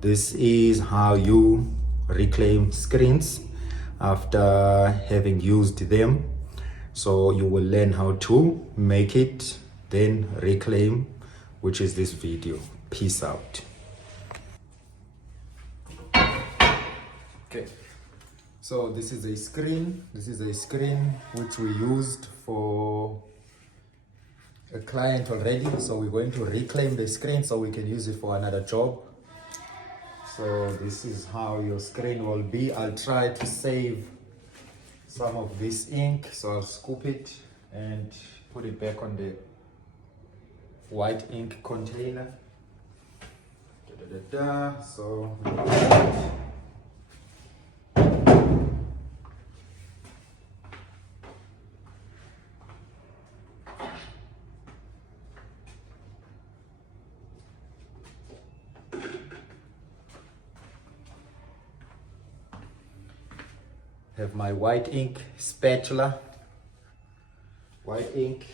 This is how you reclaim screens after having used them. So you will learn how to make it, then reclaim, which is this video. Peace out. Okay, so this is a screen. This is a screen which we used for a client already. So we're going to reclaim the screen so we can use it for another job. So this is how your screen will be. I'll try to save some of this ink, so I'll scoop it and put it back on the white ink container. So have my white ink spatula, white ink,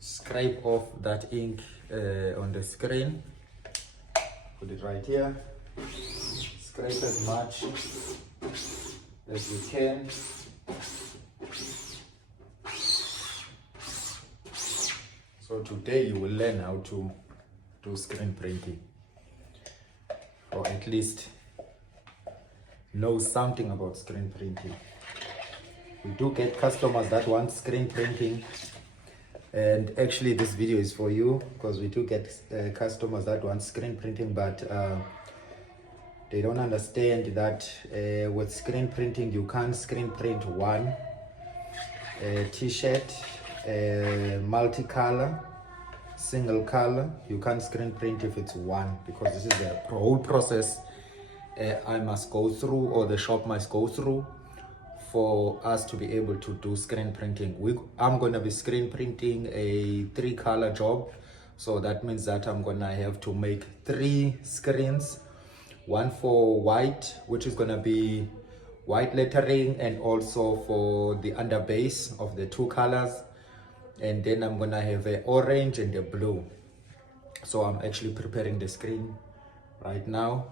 scrape off that ink on the screen, put it right here, scrape as much as you can. So today you will learn how to do screen printing, or at least know something about screen printing. We do get customers that want screen printing, and actually this video is for you because we do get customers that want screen printing, but they don't understand that with screen printing you can't screen print one t-shirt, multicolor, single color. You can't screen print if it's one, because this is the whole process I must go through, or the shop must go through, for us to be able to do screen printing. I'm gonna be screen printing a 3-color job, so that means that I'm gonna have to make 3 screens, one for white, which is gonna be white lettering, and also for the underbase of the 2 colors, and then I'm gonna have an orange and a blue. So I'm actually preparing the screen right now.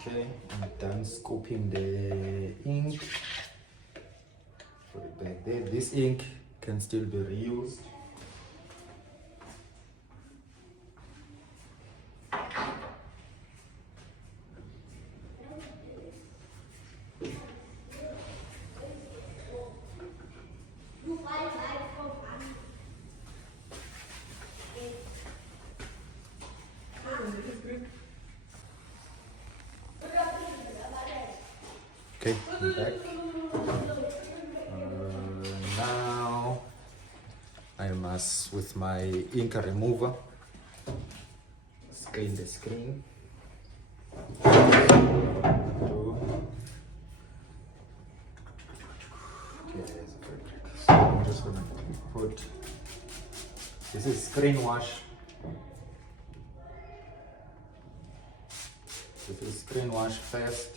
Okay, I'm done scooping the ink. Put it back there. This ink can still be reused. Okay, I'm back. Now I must, with my ink remover, clean the screen. So I'm just gonna put, this is screen wash. This is screen wash first.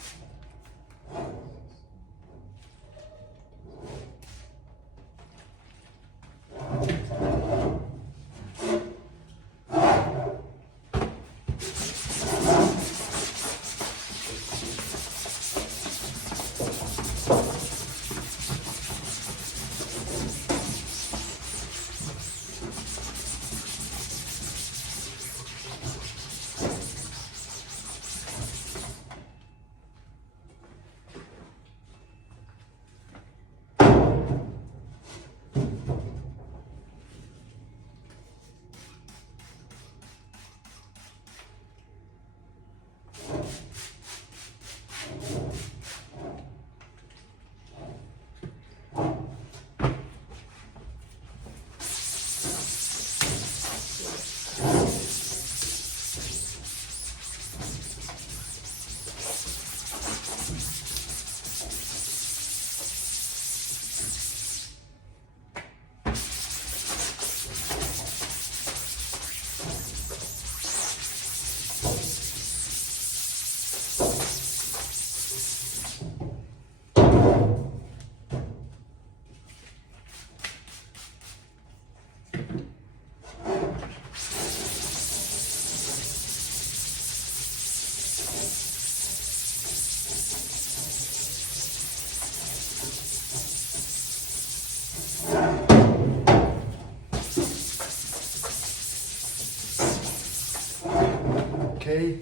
Okay,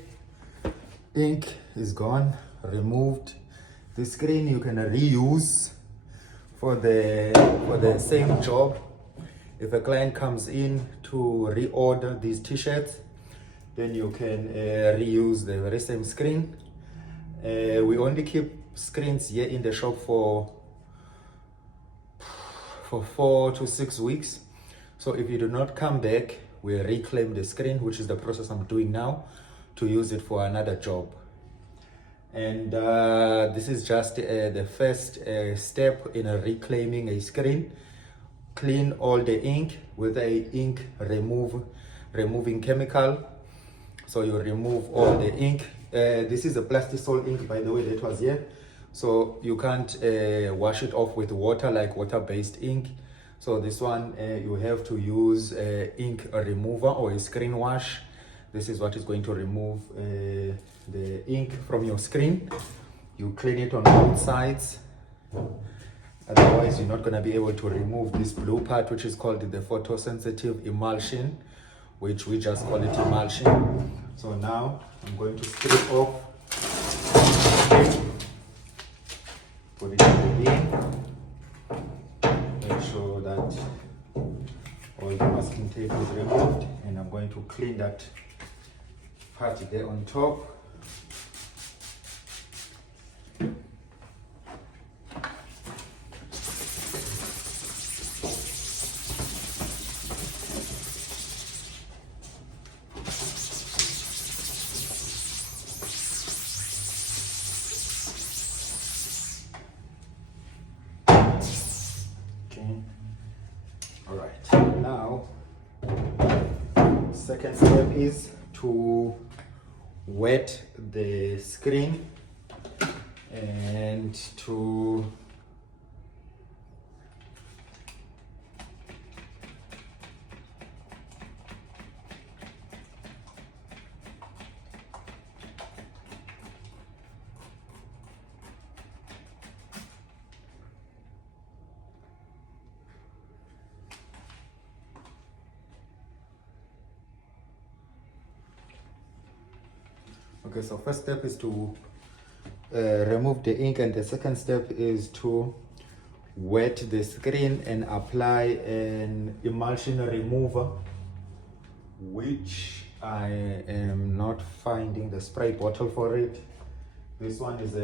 ink is gone, removed. The screen you can reuse for the same job. If a client comes in to reorder these t-shirts, then you can reuse the very same screen. We only keep screens here in the shop for 4 to 6 weeks. So if you do not come back, we reclaim the screen, which is the process I'm doing now, to use it for another job. And this is just the first step in reclaiming a screen. Clean all the ink with a ink removing chemical. So you remove all the ink. This is a Plastisol ink, by the way, that was here. So you can't wash it off with water like water-based ink. So this one, you have to use ink remover or a screen wash. This is what is going to remove the ink from your screen. You clean it on both sides. Otherwise, you're not going to be able to remove this blue part, which is called the photosensitive emulsion, which we just call it emulsion. So now I'm going to strip off, put it in the bin, make sure that all the masking tape is removed, and I'm going to clean that part there on top. All right, now second step is to wet the screen and to okay, so first step is to remove the ink, and the second step is to wet the screen and apply an emulsion remover, which I am not finding the spray bottle for it. This one is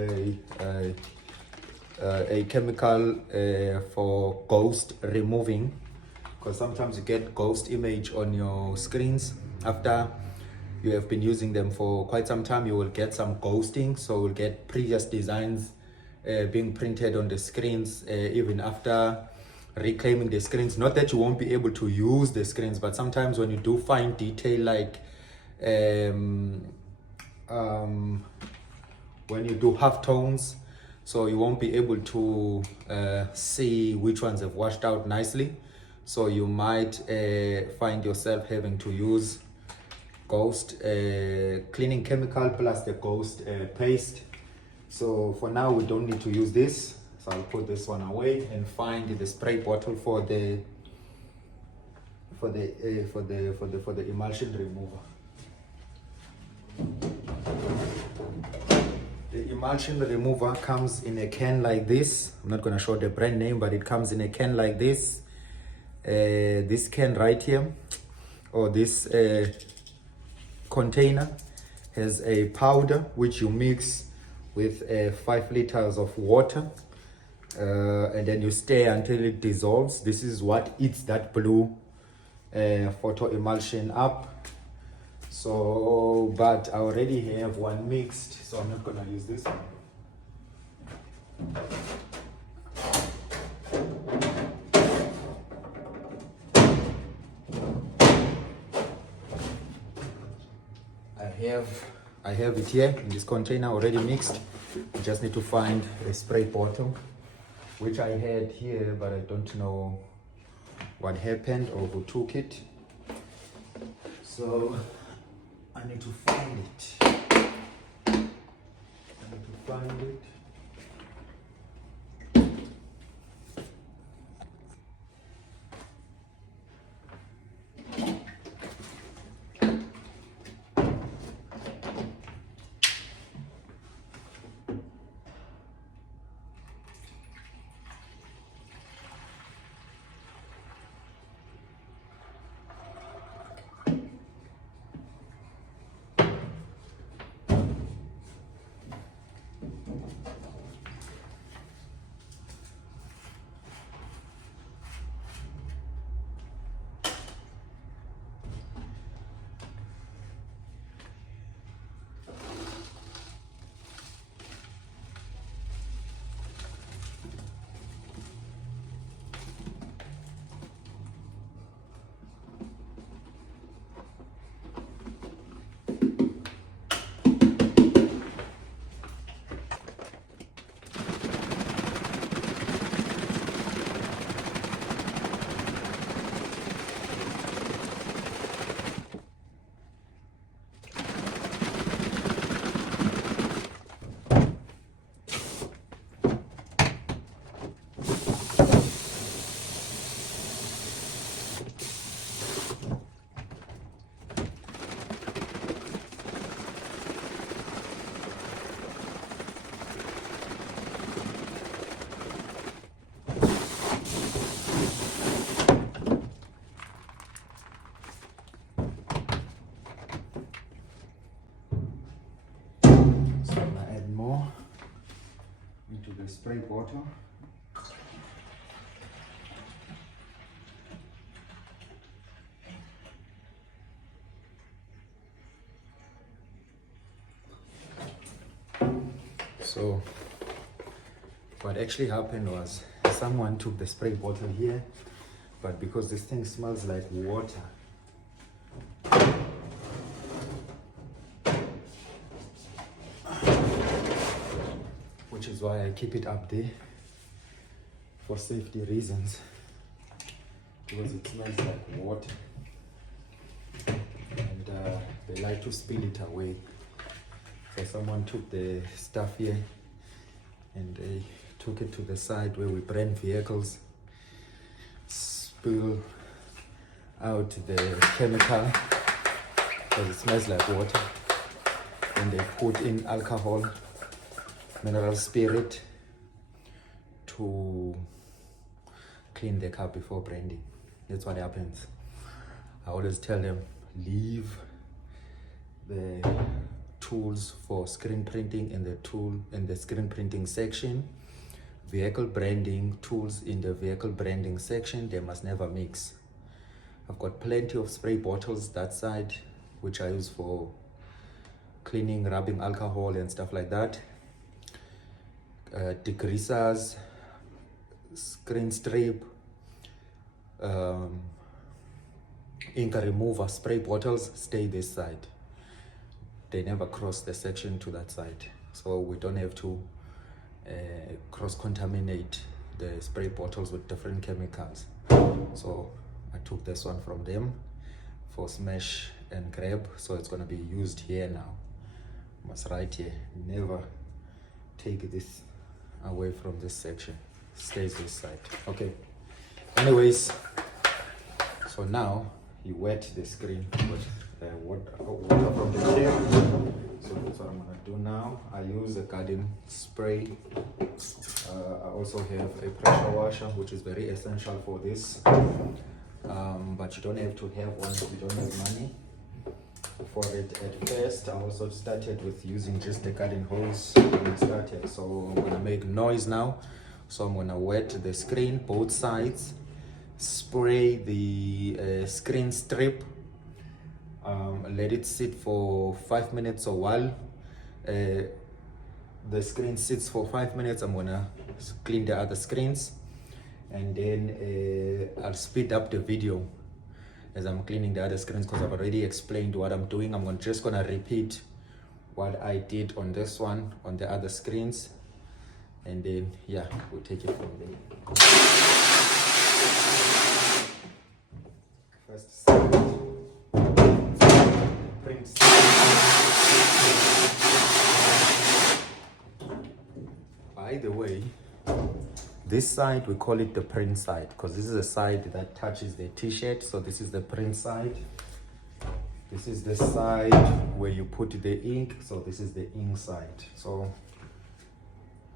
a chemical for ghost removing, because sometimes you get ghost image on your screens. After you have been using them for quite some time, you will get some ghosting, so you'll get previous designs being printed on the screens even after reclaiming the screens. Not that you won't be able to use the screens, but sometimes when you do find detail like when you do half tones, so you won't be able to see which ones have washed out nicely. So you might find yourself having to use ghost cleaning chemical plus the ghost paste. So for now we don't need to use this, so I'll put this one away and find the spray bottle for the emulsion remover. The emulsion remover comes in a can like this. I'm not going to show the brand name, but it comes in a can like this. This can right here, or this container, has a powder which you mix with 5 liters of water, and then you stir until it dissolves. This is what eats that blue photo emulsion up. So, but I already have one mixed, so I'm not gonna use this one. I have it here in this container already mixed. I just need to find a spray bottle, which I had here, but I don't know what happened or who took it. So I need to find it. the spray bottle. So what actually happened was someone took the spray bottle here, but because this thing smells like water, which is why I keep it up there for safety reasons, because it smells like water, and they like to spill it away. So someone took the stuff here and they took it to the side where we brand vehicles, spill out the chemical because it smells like water, and they put in alcohol, mineral spirit to clean the car before branding. That's what happens. I always tell them, leave the tools for screen printing in the screen printing section, vehicle branding tools in the vehicle branding section. They must never mix. I've got plenty of spray bottles that side, which I use for cleaning, rubbing alcohol and stuff like that. Degreasers, screen strip, ink remover, spray bottles stay this side. They never cross the section to that side, so we don't have to cross-contaminate the spray bottles with different chemicals. So I took this one from them for smash and grab, so it's going to be used here now. Must right here, never take this away from this section, stays this side. Okay, anyways, so now you wet the screen with water from the tap. So that's what I'm gonna do now. I use a garden spray. I also have a pressure washer, which is very essential for this, but you don't have to have one if you don't have money for it. At first I also started with using just the garden hose when I started. So I'm gonna make noise now. So I'm gonna wet the screen both sides, spray the screen strip, let it sit for 5 minutes. or while the screen sits for 5 minutes, I'm gonna clean the other screens, and then I'll speed up the video as I'm cleaning the other screens, because I've already explained what I'm doing. I'm just gonna repeat what I did on this one on the other screens, and then yeah, we'll take it from there. First side, print side. By the way, this side we call it the print side because this is the side that touches the t-shirt. So this is the print side. This is the side where you put the ink. So this is the ink side. So,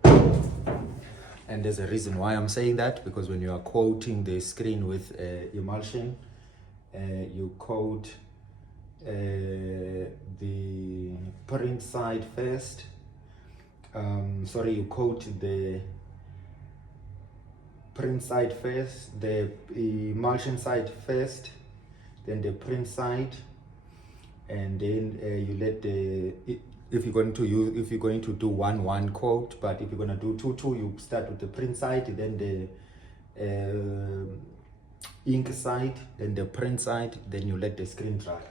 and there's a reason why I'm saying that, because when you are coating the screen with emulsion, you coat the print side first. You coat the print side first, the emulsion side first, then the print side, and then you let the, if you're going to do one coat, but if you're going to do two, you start with the print side, then the ink side, then the print side, then you let the screen dry.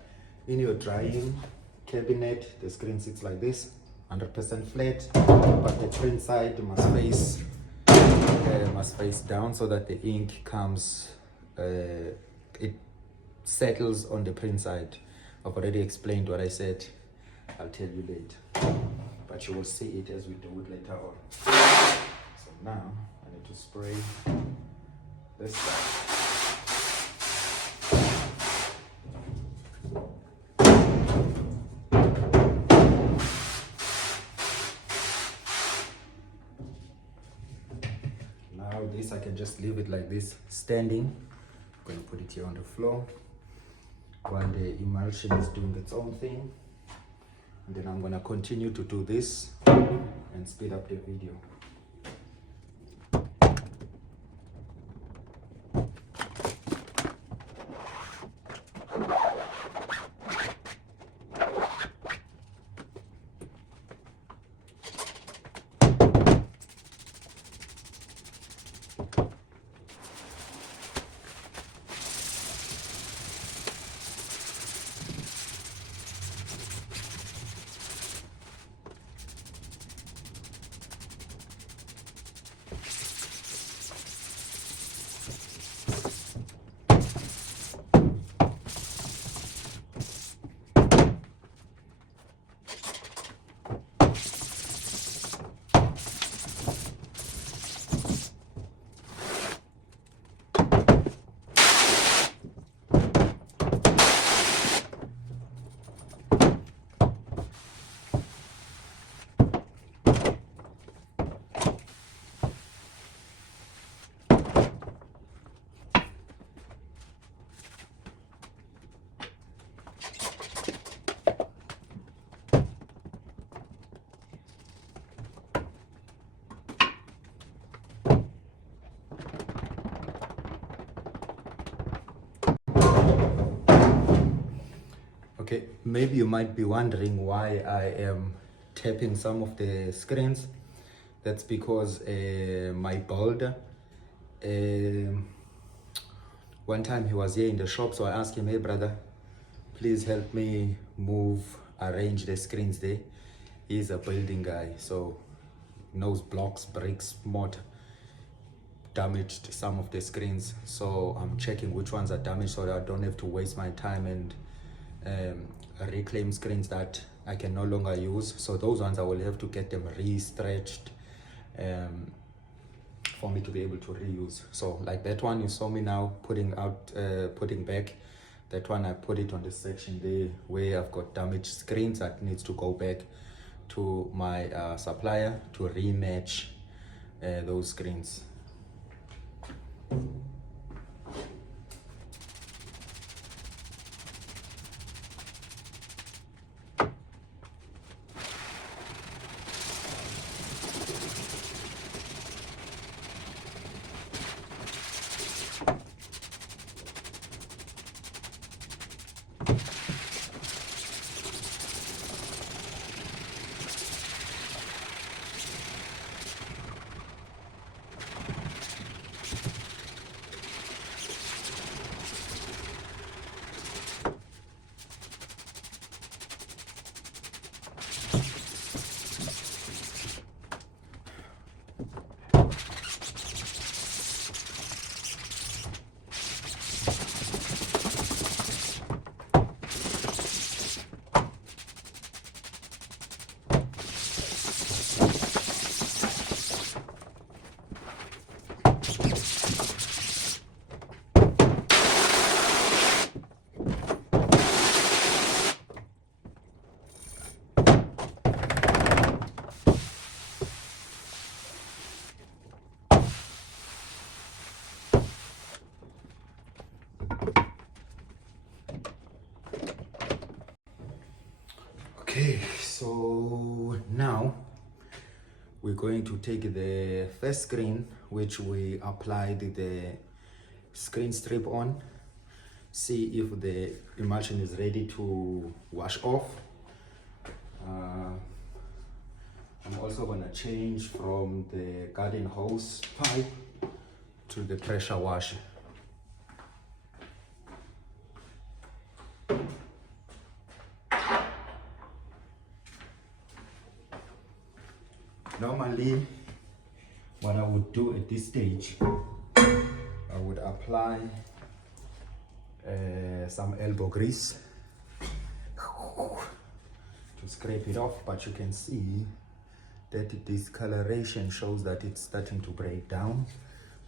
In your drying cabinet, the screen sits like this, 100% flat, but the print side must face down so that the ink comes, it settles on the print side. I've already explained what I said. I'll tell you later, but you will see it as we do it later on. So now I need to spray this side. Now this, I can just leave it like this, standing. I'm going to put it here on the floor while the emulsion is doing its own thing. And then I'm going to continue to do this and speed up the video. Okay, maybe you might be wondering why I am tapping some of the screens. That's because my builder, one time he was here in the shop, so I asked him, hey brother, please help me arrange the screens there. He's a building guy, so knows blocks, bricks, mortar. Damaged some of the screens, so I'm checking which ones are damaged so that I don't have to waste my time and reclaim screens that I can no longer use. So those ones I will have to get them re-stretched for me to be able to reuse. So like that one you saw me now putting back, that one I put it on the section there where I've got damaged screens that needs to go back to my supplier to rematch those screens. Okay, so now we're going to take the first screen which we applied the screen strip on, see if the emulsion is ready to wash off. I'm also going to change from the garden hose pipe to the pressure washer. Normally, what I would do at this stage, I would apply some elbow grease to scrape it off, but you can see that discoloration shows that it's starting to break down.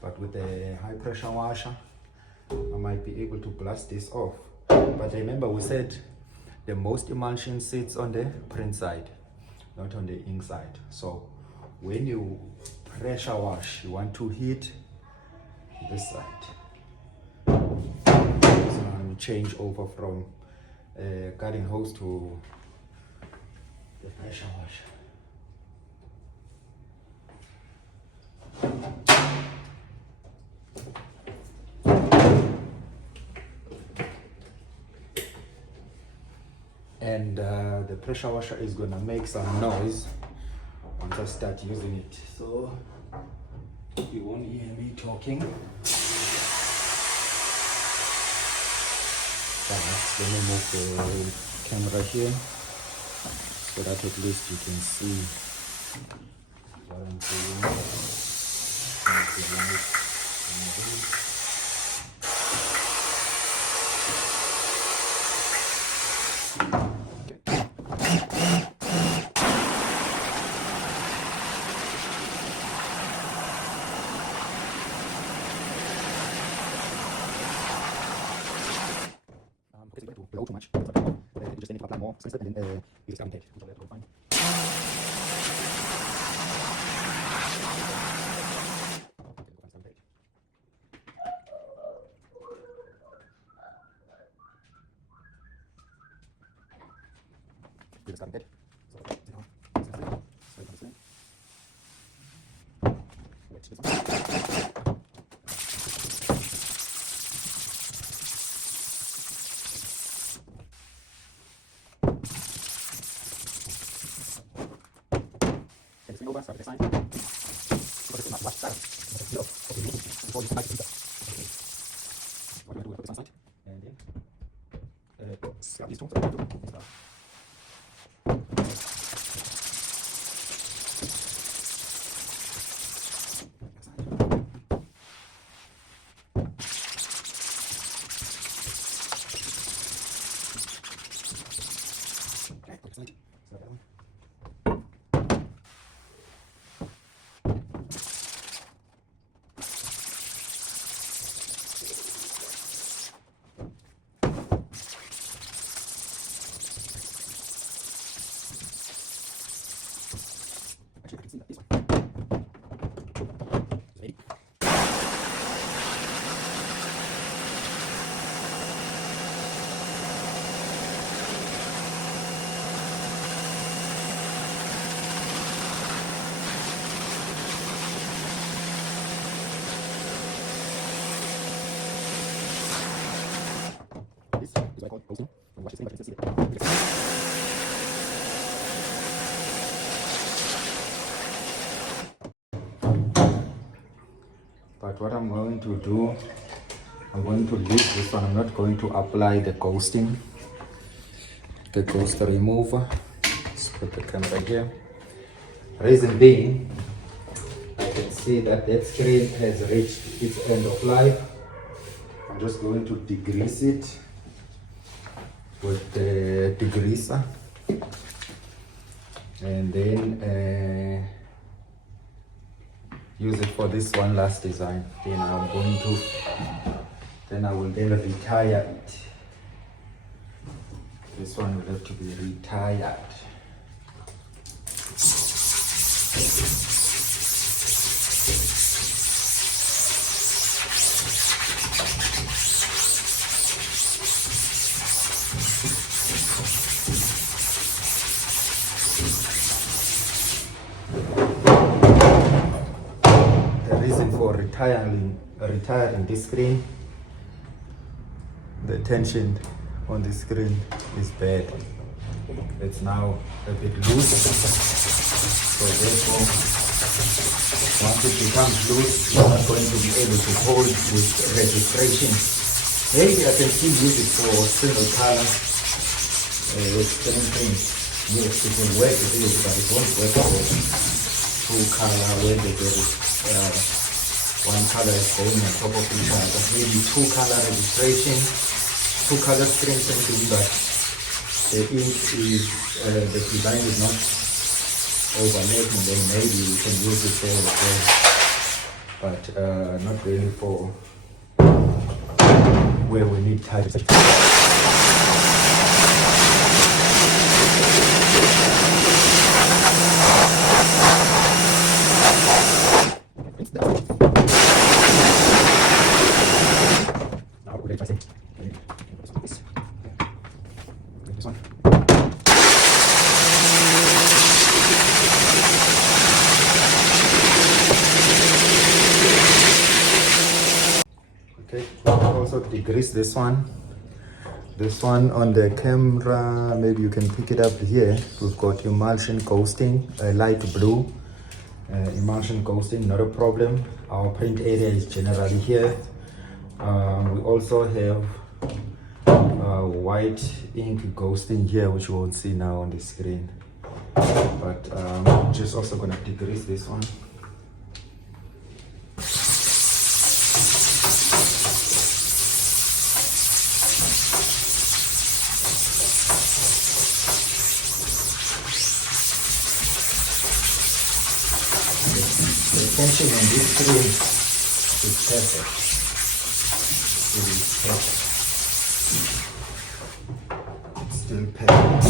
But with the high pressure washer, I might be able to blast this off. But remember, we said the most emulsion sits on the print side, not on the ink side. So when you pressure wash, you want to hit this side. So I'm change over from garden hose to the pressure washer. And the pressure washer is gonna make some noise once I start using it, so you won't hear me talking. But let me move the camera here so that at least you can see what I'm doing. Because it's going to blow too much, you just need to apply more screen and then it is counted, which will fine. It is counted. over, start the sign. Because it's not left side. Okay, before you start the what do I do? I put this on side. And then scrap these two. Start. This is what I call ghosting. And watch this thing, but you can see it. But what I'm going to do, I'm going to leave this one. I'm not going to apply the ghost remover. Let's put the camera here. Reason being, I can see that that screen has reached its end of life. I'm just going to degrease it with the degreaser, and then use it for this one last design. Then I will then retire it. This one will have to be retired. The reason for retiring this screen, the tension on the screen is bad. It's now a bit loose, so therefore once it becomes loose, you're not going to be able to hold with registration. Maybe I can still use it for single color screen print. Yes, it will work, it is, but it won't work for two color where there is one color is going on top of each other. But maybe two color registration, two color screen printing, but the ink is, the design is not overlapping, then maybe we can use it there as well. But not really for where we need types. Okay, also degrease this one. This one on the camera, maybe you can pick it up here. We've got emulsion ghosting, light blue. Emulsion ghosting, not a problem. Our print area is generally here. We also have white ink ghosting here, which you won't see now on the screen. But just also gonna degrease this one. The tension on this screen is perfect. It is perfect. It's still perfect.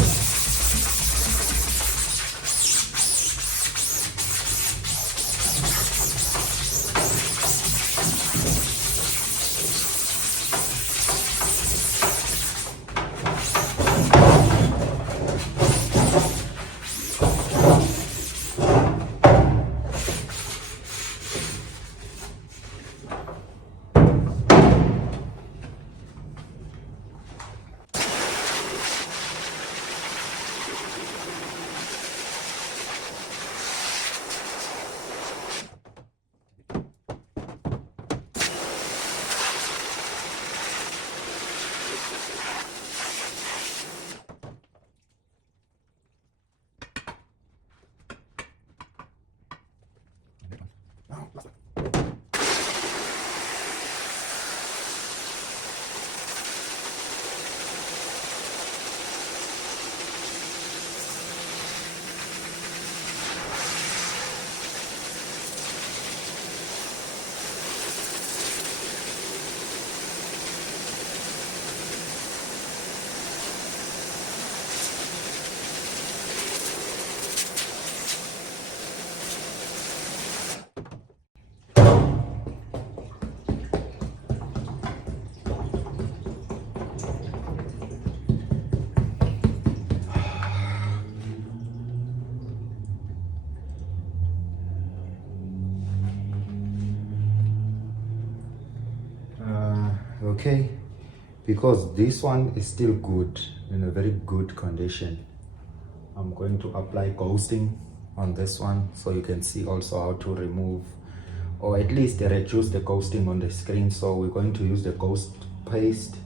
Okay, because this one is still good, in a very good condition, I'm going to apply ghosting on this one so you can see also how to remove or at least reduce the ghosting on the screen. So we're going to use the ghost paste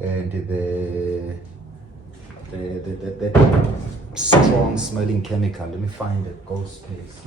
and the strong smelling chemical. Let me find the ghost paste.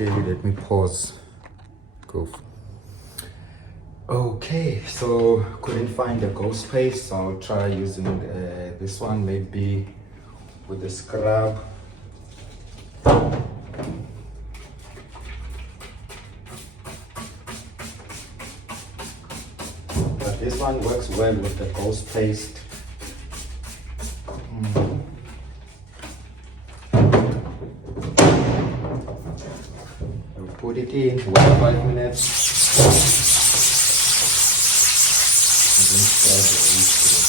Okay, let me pause. Go. Okay, so couldn't find the ghost paste, so I'll try using this one, maybe with the scrub. But this one works well with the ghost paste. Put it in, wait 5 minutes, and then scrub the edge through.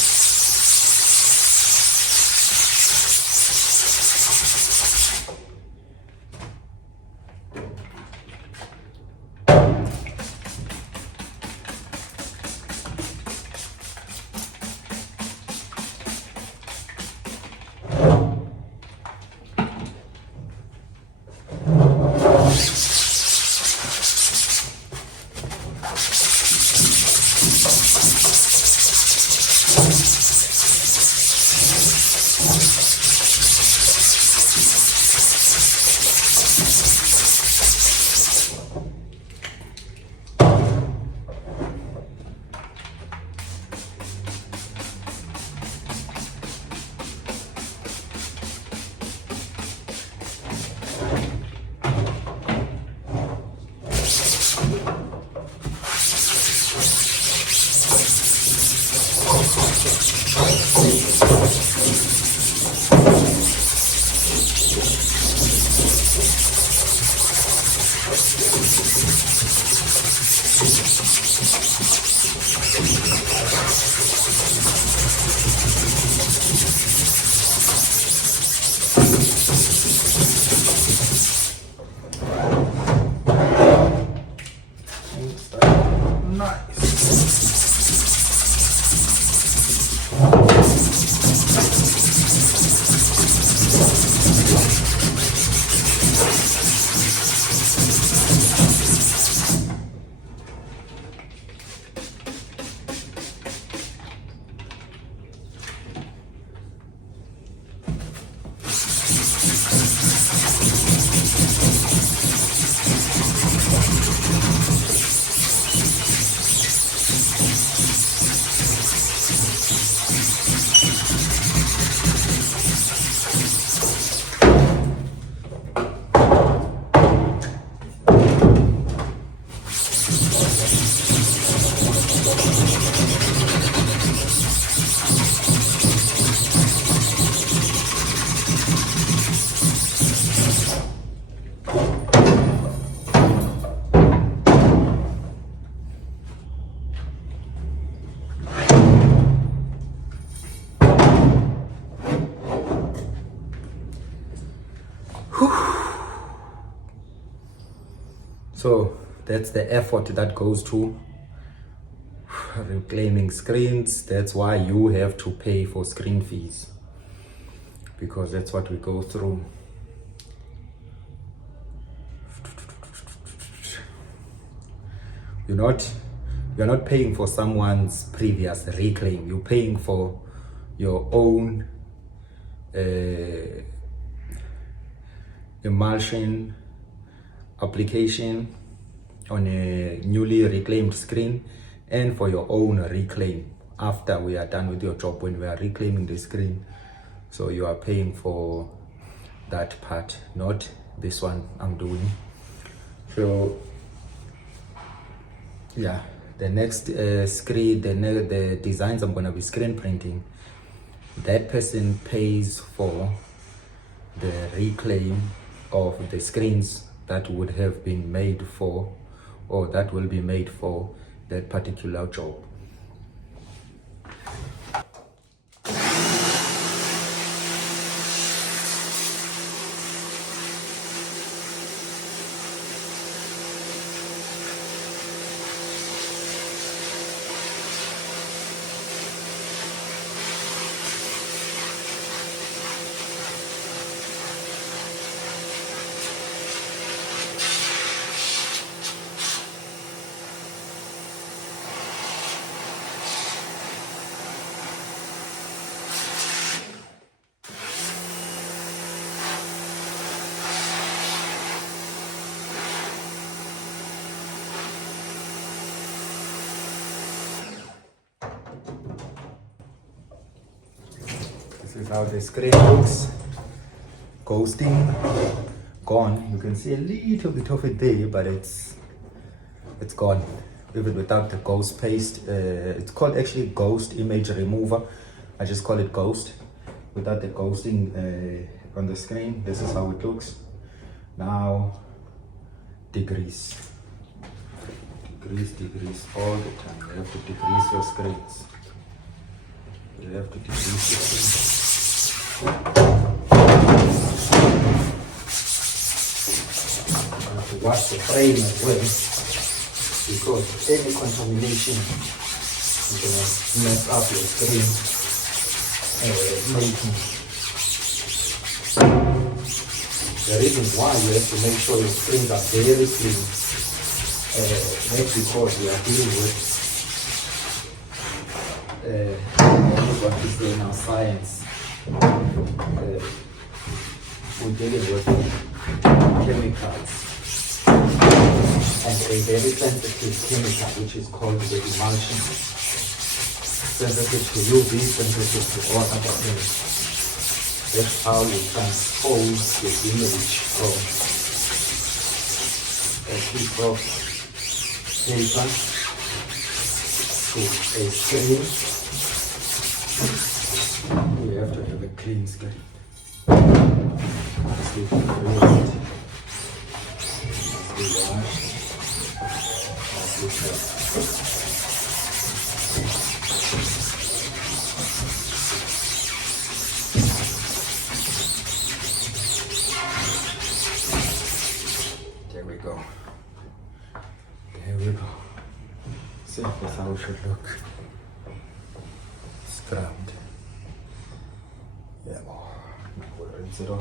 So that's the effort that goes to reclaiming screens. That's why you have to pay for screen fees, because that's what we go through. You're not paying for someone's previous reclaim. You're paying for your own emulsion application on a newly reclaimed screen, and for your own reclaim after we are done with your job, when we are reclaiming the screen. So you are paying for that part, not this one I'm doing. So yeah, the next screen, the designs I'm gonna be screen printing, that person pays for the reclaim of the screens that would have been made for, or that will be made for that particular job. This is how the screen looks. Ghosting gone. You can see a little bit of it there, but it's gone. Even without the ghost paste. It's called actually ghost image remover. I just call it ghost. Without the ghosting on the screen, this is how it looks. Now, degrease all the time. You have to degrease your screens. You have to degrease your screens. You have to wash the frame as well, because any contamination is going to mess up your screen making. The reason why you have to make sure your screens are very clean, that's because we are dealing with what we say in our science. We're dealing with chemicals, and a very sensitive chemical which is called the emulsion. Sensitive to UV, sensitive to all other things. That's how you transpose the image from a piece of paper to a screen. You have to have a clean screen. Must be cleaned, must be washed, must be kept. There we go. There we go. See, that's how it should look. Scrubbed. Yeah, well, we'll rinse it off.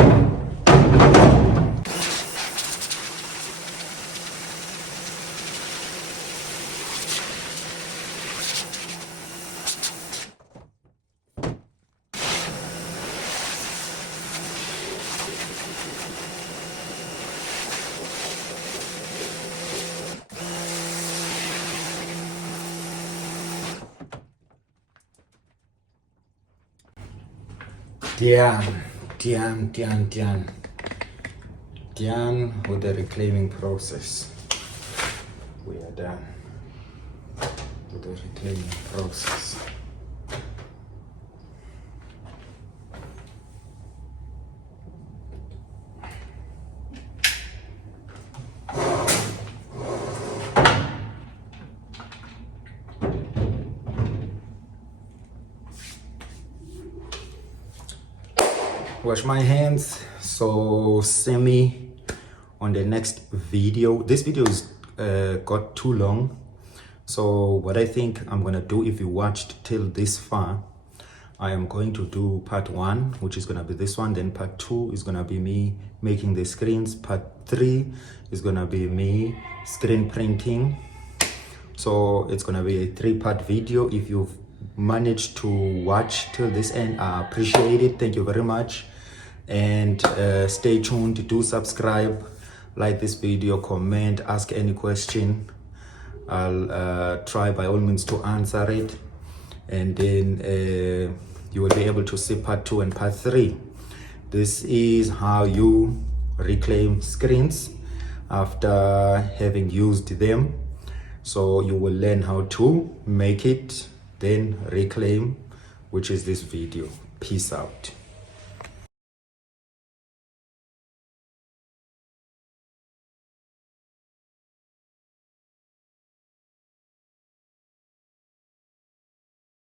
Done with the reclaiming process. We are done with the reclaiming process. Wash my hands, so semi on the next video. This video is got too long, so what I think I'm gonna do, if you watched till this far, I am going to do part 1, which is gonna be this one. Then part 2 is gonna be me making the screens. Part 3 is gonna be me screen printing. So it's gonna be a 3-part video. If you've managed to watch till this end, I appreciate it. Thank you very much. And stay tuned, do subscribe, like this video, comment, ask any question. I'll try by all means to answer it, and then you will be able to see part 2 and part 3. This is how you reclaim screens after having used them. So you will learn how to make it, then reclaim, which is this video. Peace out.